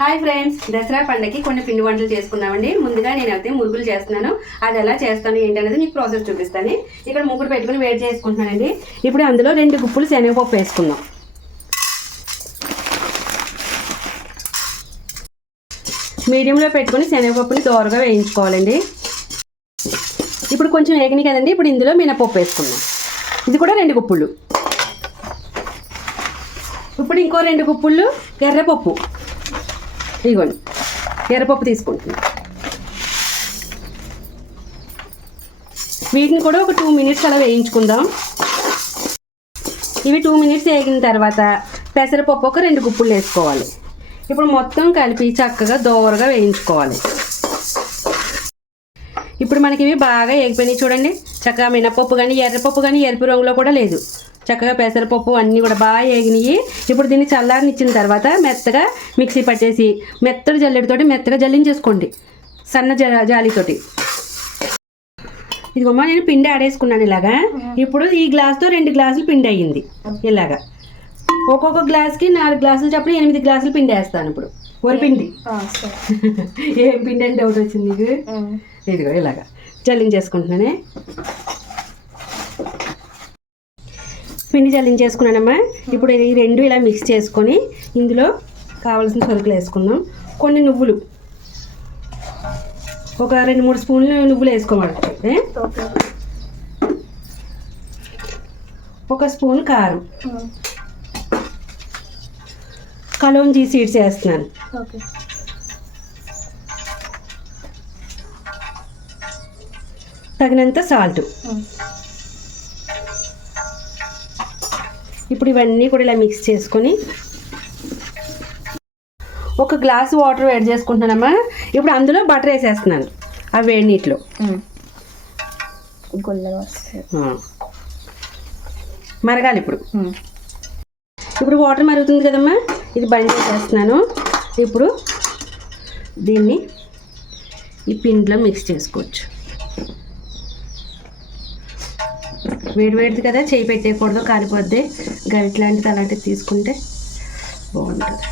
Hi friends Dasara పండగకి కొన్ని పిండి వంటలు చేసుకున్నామండి ముందుగా నేను అయితే మురుగులు చేస్తున్నాను. అది ఎలా చేస్తాను ఏంటి అనేది మీకు ప్రాసెస్ చూపిస్తాను. ఇక్కడ ముగ్గురు పెట్టుకుని వేడి చేసుకుంటున్నానండి. ఇప్పుడు అందులో రెండు గుప్పులు శనగపప్పు వేసుకుందాం. మీడియంలో పెట్టుకుని శనగపప్పుని దోరగా వేయించుకోవాలండి. ఇప్పుడు కొంచెం వేగినాయి కదండి. ఇప్పుడు ఇందులో మినపప్పు వేసుకుందాం. ఇది కూడా రెండు గుప్పులు. ఇప్పుడు ఇంకో రెండు గుప్పుళ్ళు ఎర్రపప్పు. ఇదిగోండి ఎర్రపప్పు తీసుకుంటున్నాను వీటిని కూడా ఒక టూ మినిట్స్ అలా వేయించుకుందాం. ఇవి టూ మినిట్స్ వేగిన తర్వాత పెసరపప్పు ఒక రెండు గుప్పులు వేసుకోవాలి. ఇప్పుడు మొత్తం కలిపి చక్కగా దోరగా వేయించుకోవాలి. ఇప్పుడు మనకి ఇవి బాగా ఎగిపోయినాయి చూడండి. చక్కగా మినపప్పు కానీ ఎర్రపప్పు కానీ ఎరుపు రంగులో కూడా లేదు. చక్కగా పెసరపప్పు అన్నీ కూడా బాగా ఏగినాయి. ఇప్పుడు దీన్ని చల్లారనిచ్చిన తర్వాత మెత్తగా మిక్సీ పట్టేసి మెత్తడి జల్లెడితోటి మెత్తగా జల్లించేసుకోండి. సన్న జ జాలితోటి. ఇదిగోమ్మా నేను పిండి ఆడేసుకున్నాను ఇలాగా. ఇప్పుడు ఈ గ్లాస్తో రెండు గ్లాసులు పిండి అయ్యింది ఇలాగా. ఒక్కొక్క గ్లాస్కి నాలుగు గ్లాసులు చప్పుడు ఎనిమిది గ్లాసులు పిండి వేస్తాను ఇప్పుడు. వరిపిండి ఏం పిండి. అని డౌట్ వచ్చింది నీకు ఇదిగో ఇలాగా. జల్లించేసుకుంటున్నానే. పిండి జల్లించేసుకున్నానమ్మా ఇప్పుడు ఈ రెండు ఇలా మిక్స్ చేసుకొని ఇందులో కావాల్సిన సరుకులు వేసుకుందాం. కొన్ని నువ్వులు. ఒక రెండు మూడు స్పూన్లు నువ్వులు వేసుకోవాలి? ఒక స్పూన్ కారం. కలోంజీ సీడ్స్ వేస్తున్నాను. తగినంత సాల్ట్. ఇప్పుడు ఇవన్నీ కూడా ఇలా మిక్స్ చేసుకొని ఒక గ్లాస్ వాటర్ వేడి చేసుకుంటున్నానమ్మా. ఇప్పుడు అందులో బటర్ వేసేస్తున్నాను. ఆ వేడి నీటిలో. మరగాలి ఇప్పుడు. ఇప్పుడు వాటర్ మరుగుతుంది కదమ్మా. ఇది బంద్ చేసేస్తున్నాను. ఇప్పుడు దీన్ని ఈ పిండిలో మిక్స్ చేసుకోవచ్చు. వేడి వేడిది కదా చేయి పెట్టేయకూడదు కాలిపోద్ది. గరిట లాంటిది అలాంటిది తీసుకుంటే బాగుంటుంది.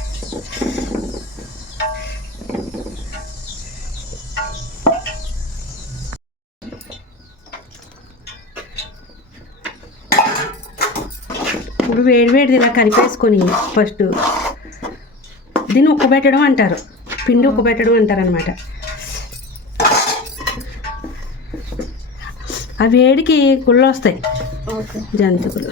ఇప్పుడు వేడి వేడిది ఇలా కలిపేసుకొని ఫస్ట్ దీన్ని ఉక్కబెట్టడం అంటారు. పిండి ఉక్కబెట్టడం అంటారు ఆ వేడికి కుళ్ళు వస్తాయి ఓకే. జంతువులు